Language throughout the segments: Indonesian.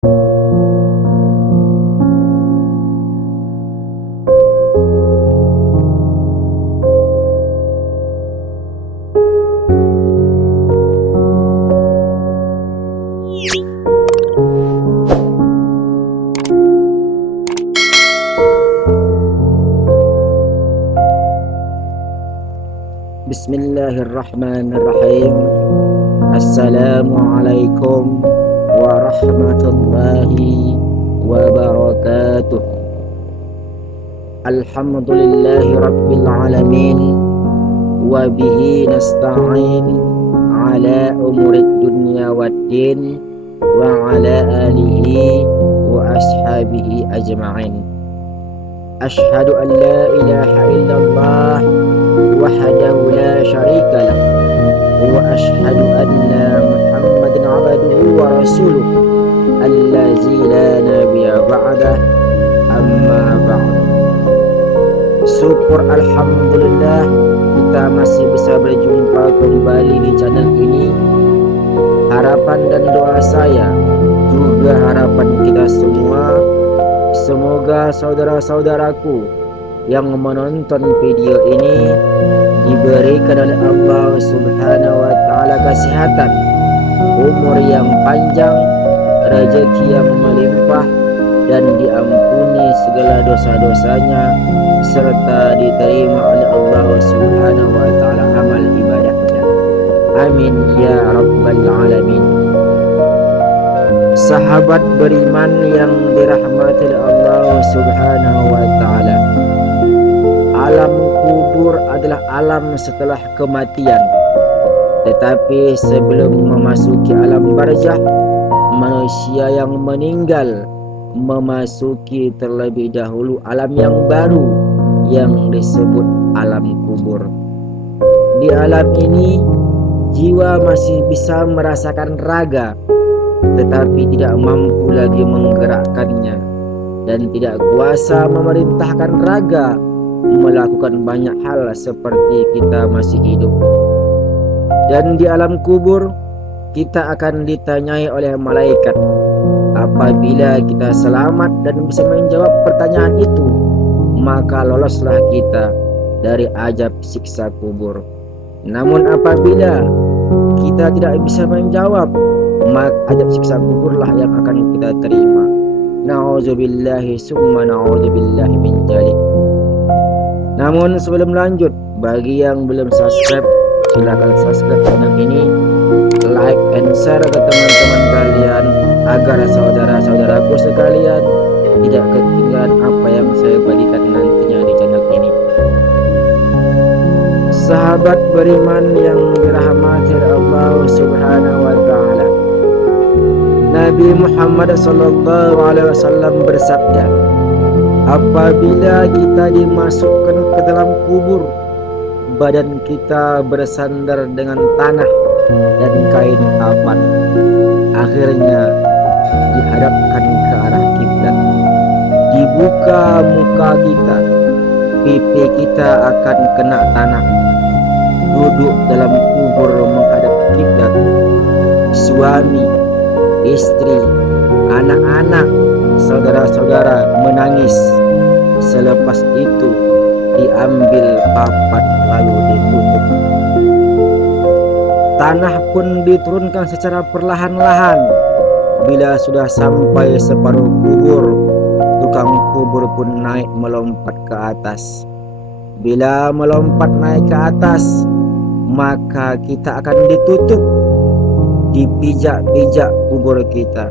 Bismillahirrahmanirrahim. Assalamualaikum warahmatullahi wabarakatuh. Alhamdulillahi rabbil alamin. Wa bihi nasta'in ala umurid dunya waddin. Wa ala alihi wa ashabihi ajma'in. Ashhadu an la ilaha illallah wahdahu la syarika lah wa ashhadu anna Muhammadan abduhu wa rasuluh allazi la nabiyya ba'dah, amma ba'd. Syukur alhamdulillah kita masih bisa berjumpa kembali di channel ini. Harapan dan doa saya, juga harapan kita semua, semoga saudara-saudaraku yang menonton video ini diberikan oleh Allah Subhanahu wa Ta'ala kesehatan, umur yang panjang, rezeki yang melimpah, dan diampuni segala dosa-dosanya, serta diterima oleh Allah Subhanahu wa Ta'ala amal ibadahnya. Amin ya rabbal alamin. Sahabat beriman yang dirahmati oleh Allah Subhanahu wa Ta'ala, alam kubur adalah alam setelah kematian. Tetapi sebelum memasuki alam barzah, manusia yang meninggal memasuki terlebih dahulu alam yang baru yang disebut alam kubur. Di alam ini jiwa masih bisa merasakan raga, tetapi tidak mampu lagi menggerakkannya dan tidak kuasa memerintahkan raga melakukan banyak hal seperti kita masih hidup. Dan di alam kubur kita akan ditanyai oleh malaikat. Apabila kita selamat dan bisa menjawab pertanyaan itu, maka loloslah kita dari azab siksa kubur. Namun apabila kita tidak bisa menjawab, maka azab siksa kuburlah yang akan kita terima. Na'udzubillahi summa na'udzubillahi min dzalik. Namun sebelum lanjut, bagi yang belum subscribe, silakan subscribe channel ini, like and share ke teman-teman kalian agar saudara-saudaraku sekalian tidak ketinggalan apa yang saya bagikan nantinya di channel ini. Sahabat beriman yang dirahmati Allah Subhanahu wa Ta'ala, Nabi Muhammad SAW bersabda, apabila kita dimasukkan ke dalam kubur, badan kita bersandar dengan tanah dan kain kafan. Akhirnya dihadapkan ke arah kiblat. Dibuka muka kita, pipi kita akan kena tanah. Duduk dalam kubur menghadap kiblat. Suami, istri, anak-anak, saudara-saudara menangis. Selepas itu diambil papat lalu ditutup. Tanah pun diturunkan secara perlahan-lahan. Bila sudah sampai separuh kubur, tukang kubur pun naik melompat ke atas. Bila melompat naik ke atas, maka kita akan ditutup, dipijak-pijak kubur kita.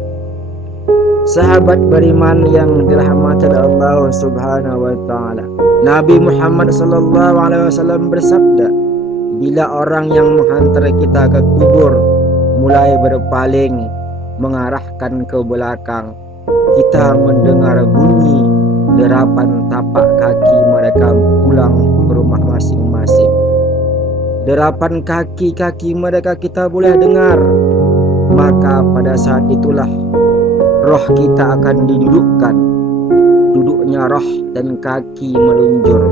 Sahabat beriman yang dirahmati Allah Subhanahu wa Ta'ala, Nabi Muhammad SAW bersabda, bila orang yang menghantar kita ke kubur mulai berpaling mengarahkan ke belakang, kita mendengar bunyi derapan tapak kaki mereka pulang ke rumah masing-masing. Derapan kaki-kaki mereka kita boleh dengar. Maka pada saat itulah roh kita akan didudukkan. Duduknya roh dan kaki meluncur,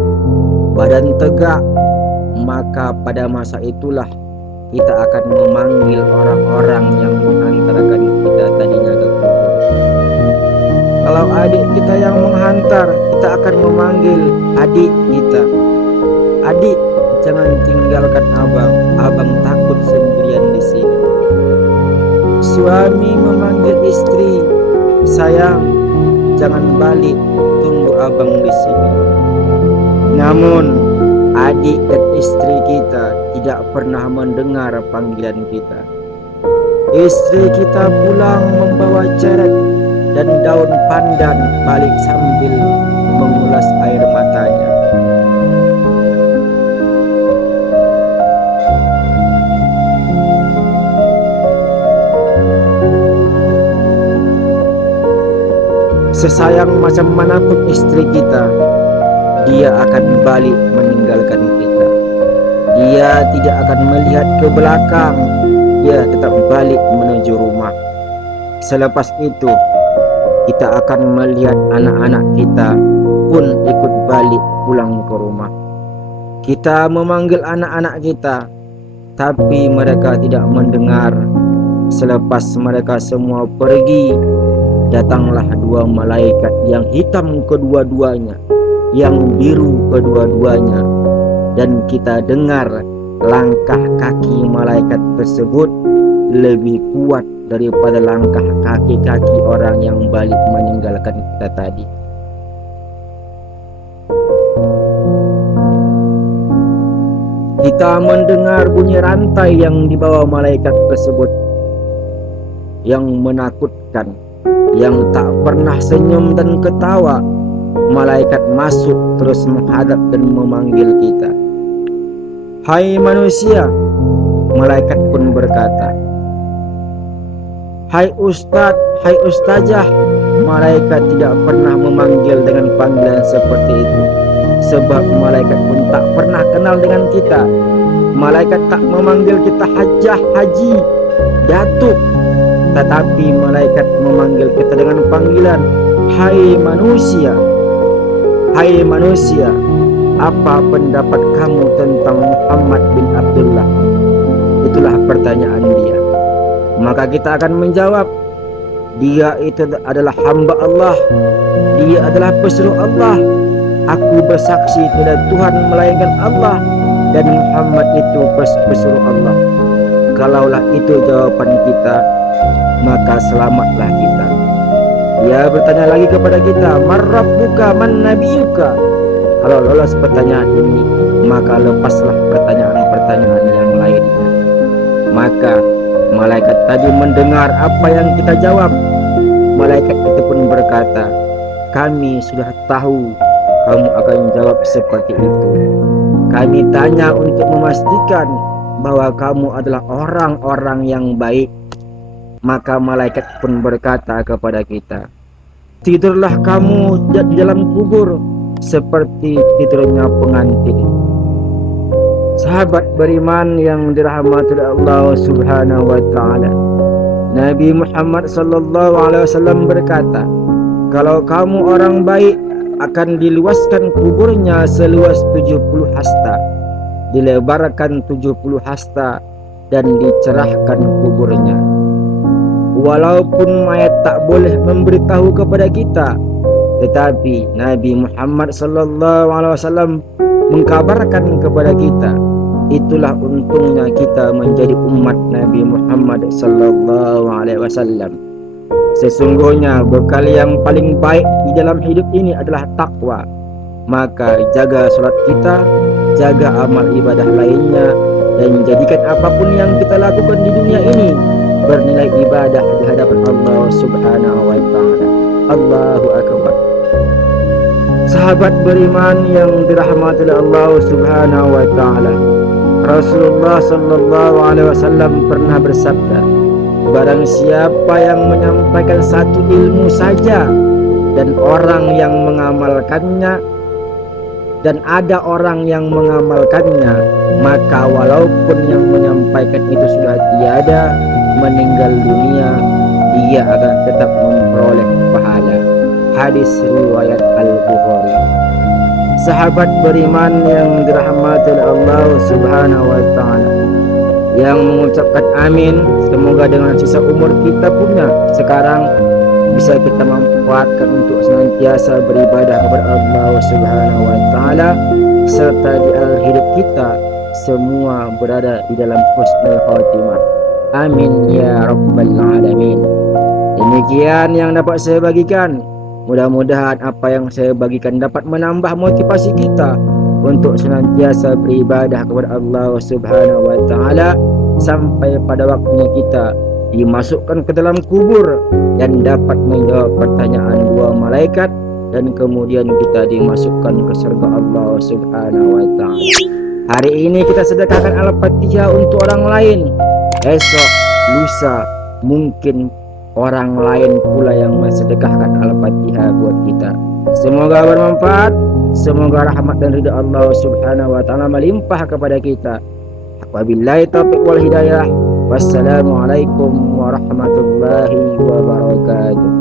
badan tegak. Maka pada masa itulah kita akan memanggil orang-orang yang menghantarkan kita tadinya ke kubur. sebentar kita akan memanggil adik kita. Adik, jangan tinggalkan abang. Abang takut sendirian di sini. Suami memanggil istri, sayang, jangan balik, tunggu abang di sini. Namun adik dan istri kita tidak pernah mendengar panggilan kita. Istri kita pulang membawa ceret dan daun pandan balik sambil mengulas air matanya. Sesayang macam manapun istri kita, dia akan balik meninggalkan kita. Dia tidak akan melihat ke belakang, dia tetap balik menuju rumah. Selepas itu, kita akan melihat anak-anak kita pun ikut balik pulang ke rumah. Kita memanggil anak-anak kita, tapi mereka tidak mendengar. Selepas mereka semua pergi, datanglah dua malaikat yang hitam kedua-duanya, yang biru kedua-duanya, dan kita dengar langkah kaki malaikat tersebut lebih kuat daripada langkah kaki-kaki orang yang balik meninggalkan kita tadi. Kita mendengar bunyi rantai yang dibawa malaikat tersebut, yang menakutkan, yang tak pernah senyum dan ketawa. Malaikat masuk terus menghadap dan memanggil kita. Hai manusia, malaikat pun berkata. Hai ustadz, hai ustazah. Malaikat tidak pernah memanggil dengan panggilan seperti itu, sebab malaikat pun tak pernah kenal dengan kita. Malaikat tak memanggil kita hajah, haji, datuk, tetapi malaikat memanggil kita dengan panggilan, hai manusia. Hai manusia, apa pendapat kamu tentang Muhammad bin Abdullah? Itulah pertanyaan dia. Maka kita akan menjawab, dia itu adalah hamba Allah, dia adalah pesuruh Allah. Aku bersaksi tidak Tuhan melainkan Allah, dan Muhammad itu pesuruh Allah. Kalaulah itu jawaban kita, maka selamatlah kita. Dia bertanya lagi kepada kita, man rabbuka, man nabiyuka. Kalau lolos pertanyaan ini, maka lepaslah pertanyaan-pertanyaan yang lainnya. Maka malaikat tadi mendengar apa yang kita jawab. Malaikat itu pun berkata, kami sudah tahu kamu akan jawab seperti itu. Kami tanya untuk memastikan bahwa kamu adalah orang-orang yang baik. Maka malaikat pun berkata kepada kita, tidurlah kamu di dalam kubur seperti tidurnya pengantin. Sahabat beriman yang dirahmati Allah Subhanahu wa taala, Nabi Muhammad sallallahu alaihi wasallam berkata, kalau kamu orang baik akan diluaskan kuburnya seluas 70 hasta, dilebarkan 70 hasta dan dicerahkan kuburnya. Walaupun mayat tak boleh memberitahu kepada kita, tetapi Nabi Muhammad sallallahu alaihi wasallam mengkabarkan kepada kita. Itulah untungnya kita menjadi umat Nabi Muhammad sallallahu alaihi wasallam. Sesungguhnya bekal yang paling baik di dalam hidup ini adalah takwa. Maka jaga salat kita, jaga amal ibadah lainnya, dan jadikan apapun yang kita lakukan di dunia ini bernilai ibadah di hadapan Allah Subhanahu wa taala. Allahu akbar. Sahabat beriman yang dirahmati Allah Subhanahu wa taala, Rasulullah sallallahu alaihi wasallam pernah bersabda, barang siapa yang menyampaikan satu ilmu saja dan orang yang mengamalkannya, dan ada orang yang mengamalkannya, maka walaupun yang menyampaikan itu sudah tiada, meninggal dunia, dia akan tetap memperoleh pahala. Hadis riwayat Al-Bukhari. Sahabat beriman yang dirahmati Allah Subhanahu wa taala, yang mengucapkan amin, semoga dengan sisa umur kita punya sekarang bisa kita manfaatkan untuk senantiasa beribadah kepada Allah Subhanahu wa taala, serta di akhir hidup kita semua berada di dalam husnul khatimah. Amin ya rabbal alamin. Demikian yang dapat saya bagikan. Mudah-mudahan apa yang saya bagikan dapat menambah motivasi kita untuk senantiasa beribadah kepada Allah Subhanahu wa taala sampai pada waktunya kita dimasukkan ke dalam kubur dan dapat menjawab pertanyaan dua malaikat, dan kemudian kita dimasukkan ke surga Allah Subhanahu wa taala. Hari ini kita sedekahkan Al-Fatihah untuk orang lain. Esok, lusa, mungkin orang lain pula yang mensedekahkan Al-Fatihah buat kita. Semoga bermanfaat. Semoga rahmat dan ridha Allah Subhanahu wa taala melimpah kepada kita. Wabillahi taufiq wal hidayah. Wassalamualaikum warahmatullahi wabarakatuh.